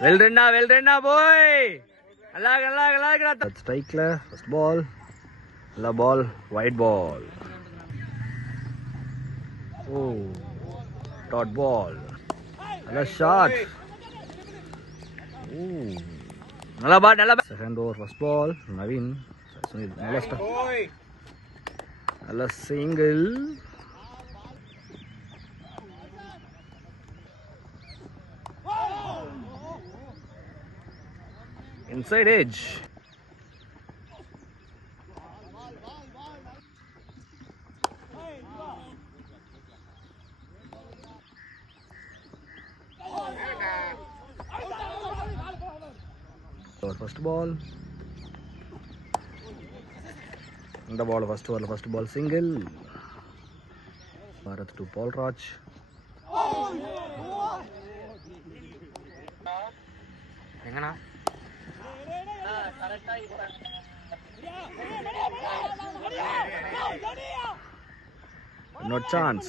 Well done now, boy. That's strike la. First ball. La ball. White ball. Oh. Dot ball. La shot. Ooh. Nalla bat. Second over. First ball. Naveen. Nalla start. Nalla single. Inside edge. First ball. The ball first ball single. Bharat to Paul Raj. No chance.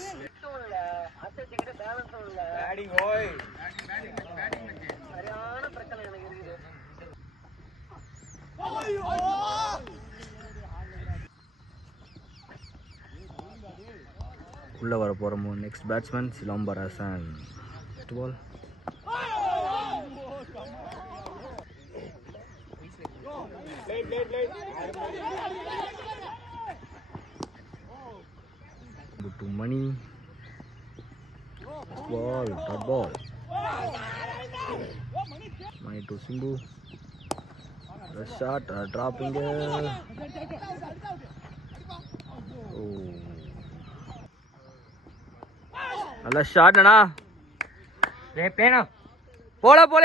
உள்ள வர போறோம். Next batsman சிலம்பர் Hasan. First ball. to Mani. First ball, dot ball. Mani to Simbu. The shot, dropping it. Oh. Another shot, Nana. Play now. Bola, ball.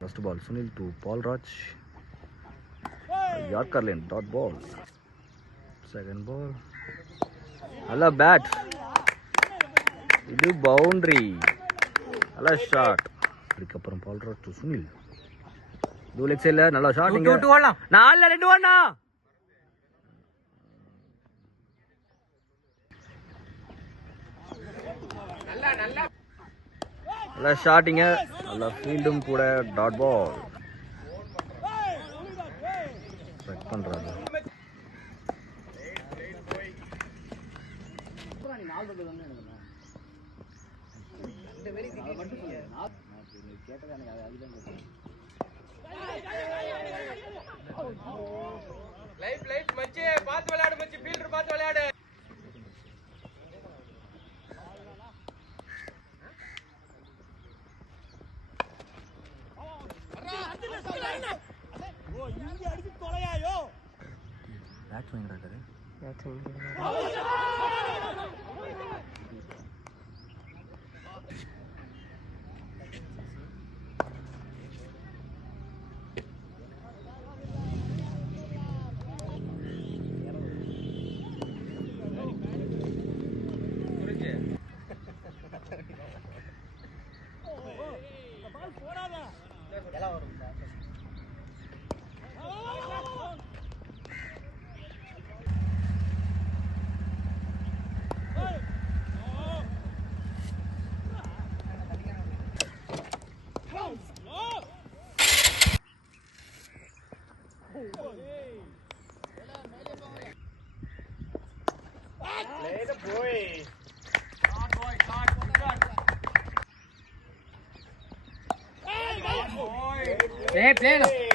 First ball, Sunil to Paul Raj. Yorker lane, dot ball. Second ball. Hello, bat. This boundary. Hello, shot. Recover Paul Raj to Sunil. Do legs here, hello shot. Two hold now. Nalla, rendu hold now. Hello, shotting here. Hello, fieldum kuda dot ball. Check பண்றாங்க. Light மச்சி பாத்து விளையாடு மச்சி fielder பாத்து விளையாடு. That's when you're ready. That's when you're ready. Play the boy. Play.